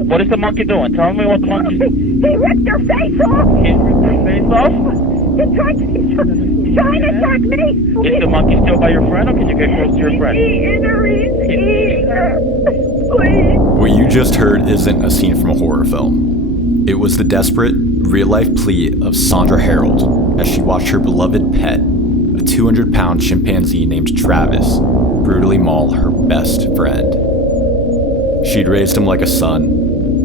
What is the monkey doing? Tell me what the monkey... He ripped her face off. He ripped her face off? He's trying to attack me. Is the monkey still by your friend, or can you get close to your friend? He's eating her. Please. What you just heard isn't a scene from a horror film. It was the desperate, real-life plea of Sandra Herold as she watched her beloved pet, a 200-pound chimpanzee named Travis, brutally maul her best friend. She'd raised him like a son.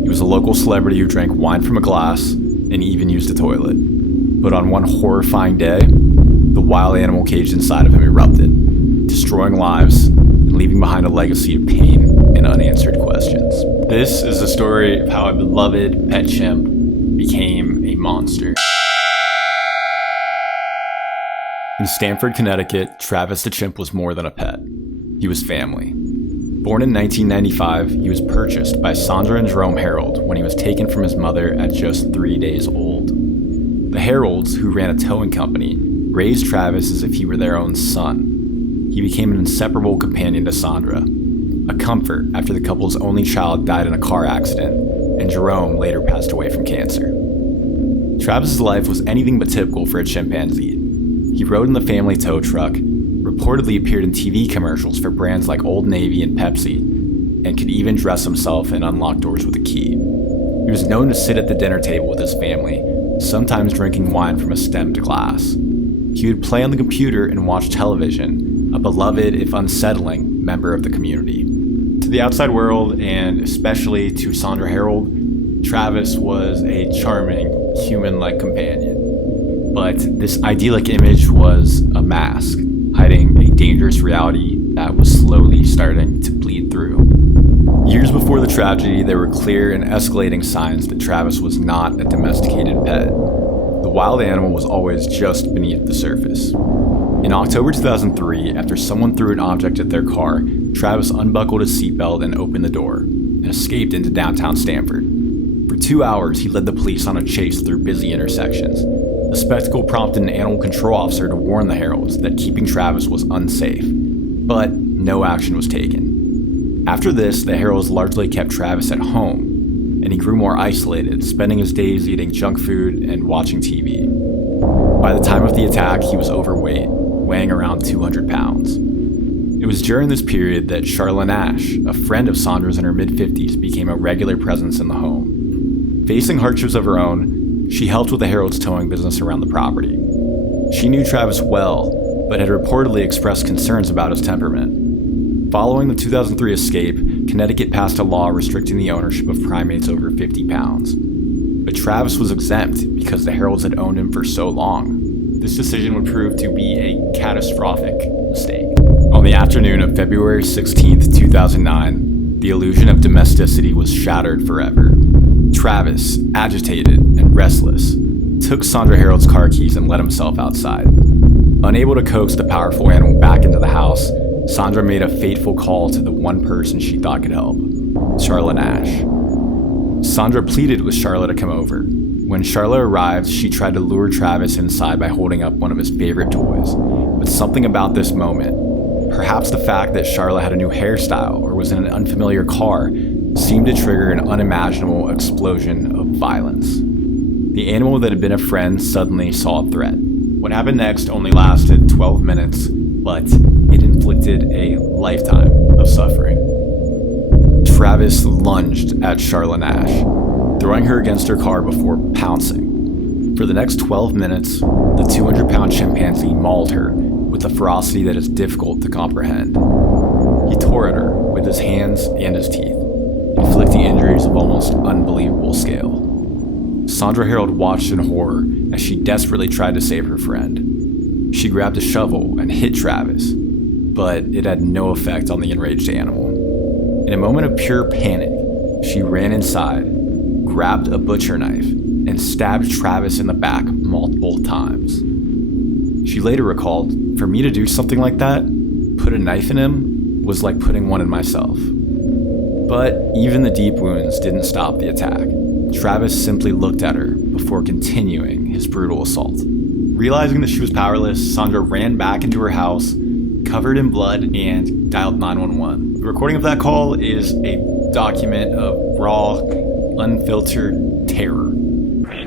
He was a local celebrity who drank wine from a glass and even used a toilet. But on one horrifying day, the wild animal cage inside of him erupted, destroying lives and leaving behind a legacy of pain and unanswered questions. This is the story of how a beloved pet chimp became a monster. In Stamford, Connecticut, Travis the Chimp was more than a pet. He was family. Born in 1995, he was purchased by Sandra and Jerome Herold when he was taken from his mother at just 3 days old. The Herolds, who ran a towing company, raised Travis as if he were their own son. He became an inseparable companion to Sandra, a comfort after the couple's only child died in a car accident, and Jerome later passed away from cancer. Travis's life was anything but typical for a chimpanzee. He rode in the family tow truck, reportedly appeared in TV commercials for brands like Old Navy and Pepsi, and could even dress himself and unlock doors with a key. He was known to sit at the dinner table with his family, sometimes drinking wine from a stemmed glass. He would play on the computer and watch television, a beloved, if unsettling, member of the community. To the outside world, and especially to Sandra Herold, Travis was a charming, human-like companion. But this idyllic image was a mask, hiding a dangerous reality that was slowly starting to bleed through. Years before the tragedy, there were clear and escalating signs that Travis was not a domesticated pet. The wild animal was always just beneath the surface. In October 2003, after someone threw an object at their car, Travis unbuckled his seatbelt and opened the door, and escaped into downtown Stamford. For 2 hours, he led the police on a chase through busy intersections. The spectacle prompted an animal control officer to warn the Herolds that keeping Travis was unsafe, but no action was taken. After this, the Herolds largely kept Travis at home, and he grew more isolated, spending his days eating junk food and watching TV. By the time of the attack, he was overweight, weighing around 200 pounds. It was during this period that Charlotte Nash, a friend of Sandra's in her mid-50s, became a regular presence in the home. Facing hardships of her own, she helped with the Herolds' towing business around the property. She knew Travis well, but had reportedly expressed concerns about his temperament. Following the 2003 escape, Connecticut passed a law restricting the ownership of primates over 50 pounds. But Travis was exempt because the Herolds had owned him for so long. This decision would prove to be a catastrophic mistake. On the afternoon of February 16, 2009, the illusion of domesticity was shattered forever. Travis, agitated and restless, took Sandra Herold's car keys and let himself outside. Unable to coax the powerful animal back into the house, Sandra made a fateful call to the one person she thought could help, Charlotte Nash. Sandra pleaded with Charlotte to come over. When Charlotte arrived, she tried to lure Travis inside by holding up one of his favorite toys. But something about this moment, perhaps the fact that Charlotte had a new hairstyle or was in an unfamiliar car, seemed to trigger an unimaginable explosion of violence. The animal that had been a friend suddenly saw a threat. What happened next only lasted 12 minutes, but it inflicted a lifetime of suffering. Travis lunged at Charlotte Nash, throwing her against her car before pouncing. For the next 12 minutes, the 200-pound chimpanzee mauled her with a ferocity that is difficult to comprehend. He tore at her with his hands and his teeth, inflicting injuries of almost unbelievable scale. Sandra Herold watched in horror as she desperately tried to save her friend. She grabbed a shovel and hit Travis, but it had no effect on the enraged animal. In a moment of pure panic, she ran inside, grabbed a butcher knife, and stabbed Travis in the back multiple times. She later recalled, "For me to do something like that, put a knife in him, was like putting one in myself." But even the deep wounds didn't stop the attack. Travis simply looked at her before continuing his brutal assault. Realizing that she was powerless, Sandra ran back into her house, covered in blood, and dialed 911. The recording of that call is a document of raw, unfiltered terror.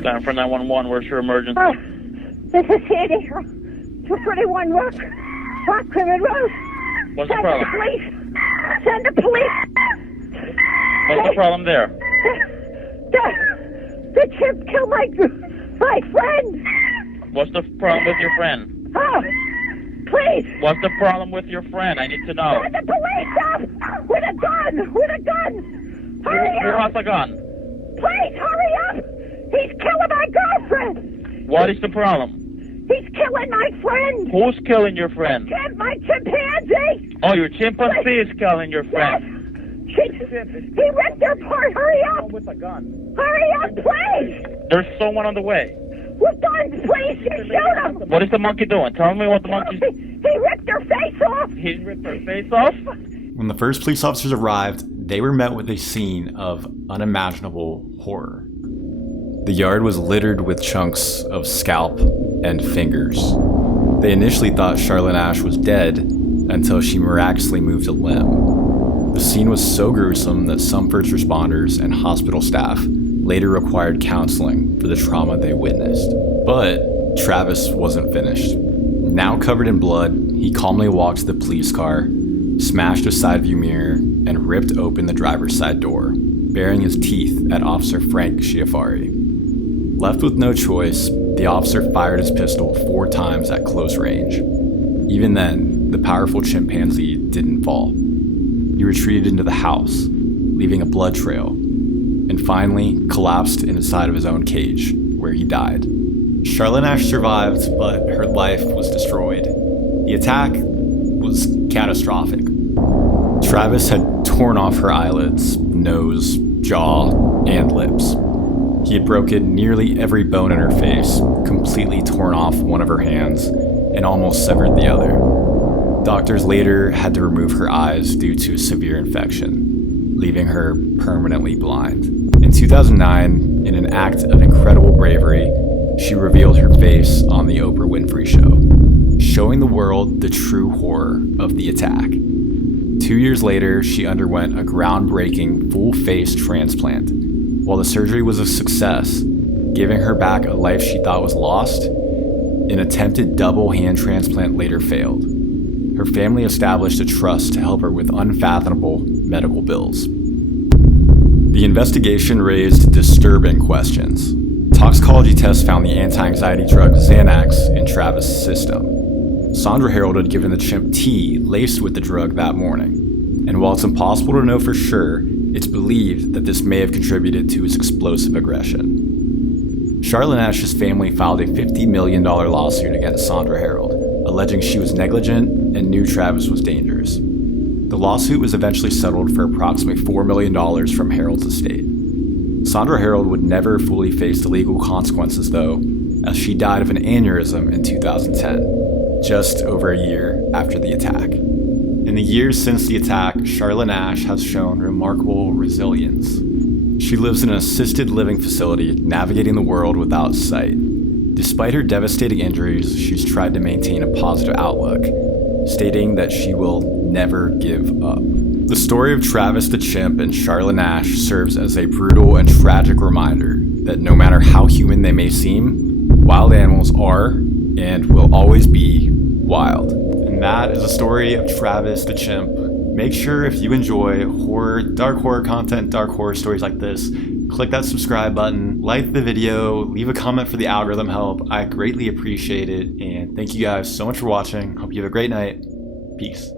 Stand for 911. Where's your emergency? Oh, this is Sandy. 241 Rock Crimin Road. What's the Send problem? the police. Send the police. What's the problem there? The chimp killed my friend. What's the problem with your friend? Oh, please. What's the problem with your friend? I need to know. Send the police up with a gun. With a gun. Hurry Who up. has a gun? Please hurry up. He's killing my girlfriend. What is the problem? He's killing my friend. Who's killing your friend? My chimpanzee. Oh, your chimpanzee is killing your Yes. friend. He ripped her apart. Hurry up. With a gun. Hurry up, please. There's someone on the way. With guns, please. You shoot him. What is the monkey doing? Tell me what the monkey's... He ripped her face off. He ripped her face off? When the first police officers arrived, they were met with a scene of unimaginable horror. The yard was littered with chunks of scalp and fingers. They initially thought Charlotte Ash was dead until she miraculously moved a limb. The scene was so gruesome that some first responders and hospital staff later required counseling for the trauma they witnessed. But Travis wasn't finished. Now covered in blood, he calmly walked to the police car, smashed a side view mirror, and ripped open the driver's side door, baring his teeth at Officer Frank Schiaffari. Left with no choice, the officer fired his pistol 4 times at close range. Even then, the powerful chimpanzee didn't fall. He retreated into the house, leaving a blood trail, and finally collapsed inside of his own cage, where he died. Charlotte Ash survived, but her life was destroyed. The attack was catastrophic. Travis had torn off her eyelids, nose, jaw, and lips. He had broken nearly every bone in her face, completely torn off one of her hands, and almost severed the other. Doctors later had to remove her eyes due to a severe infection, leaving her permanently blind. In 2009, in an act of incredible bravery, she revealed her face on The Oprah Winfrey Show, showing the world the true horror of the attack. 2 years later, she underwent a groundbreaking full-face transplant. While the surgery was a success, giving her back a life she thought was lost, an attempted double hand transplant later failed. Her family established a trust to help her with unfathomable medical bills. The investigation raised disturbing questions. Toxicology tests found the anti-anxiety drug Xanax in Travis' system. Sandra Herold had given the chimp tea laced with the drug that morning. And while it's impossible to know for sure, it's believed that this may have contributed to his explosive aggression. Charlotte Ash's family filed a $50 million lawsuit against Sandra Herold, alleging she was negligent and knew Travis was dangerous. The lawsuit was eventually settled for approximately $4 million from Herold's estate. Sandra Herold would never fully face the legal consequences, though, as she died of an aneurysm in 2010, just over a year after the attack. In the years since the attack, Charlotte Ash has shown remarkable resilience. She lives in an assisted living facility, navigating the world without sight. Despite her devastating injuries, she's tried to maintain a positive outlook, stating that she will never give up. The story of Travis the Chimp and Charlotte Ash serves as a brutal and tragic reminder that no matter how human they may seem, wild animals are and will always be wild. And that is the story of Travis the Chimp. Make sure if you enjoy horror, dark horror content, dark horror stories like this, click that subscribe button, like the video, leave a comment for the algorithm help. I greatly appreciate it. And thank you guys so much for watching. Hope you have a great night. Peace.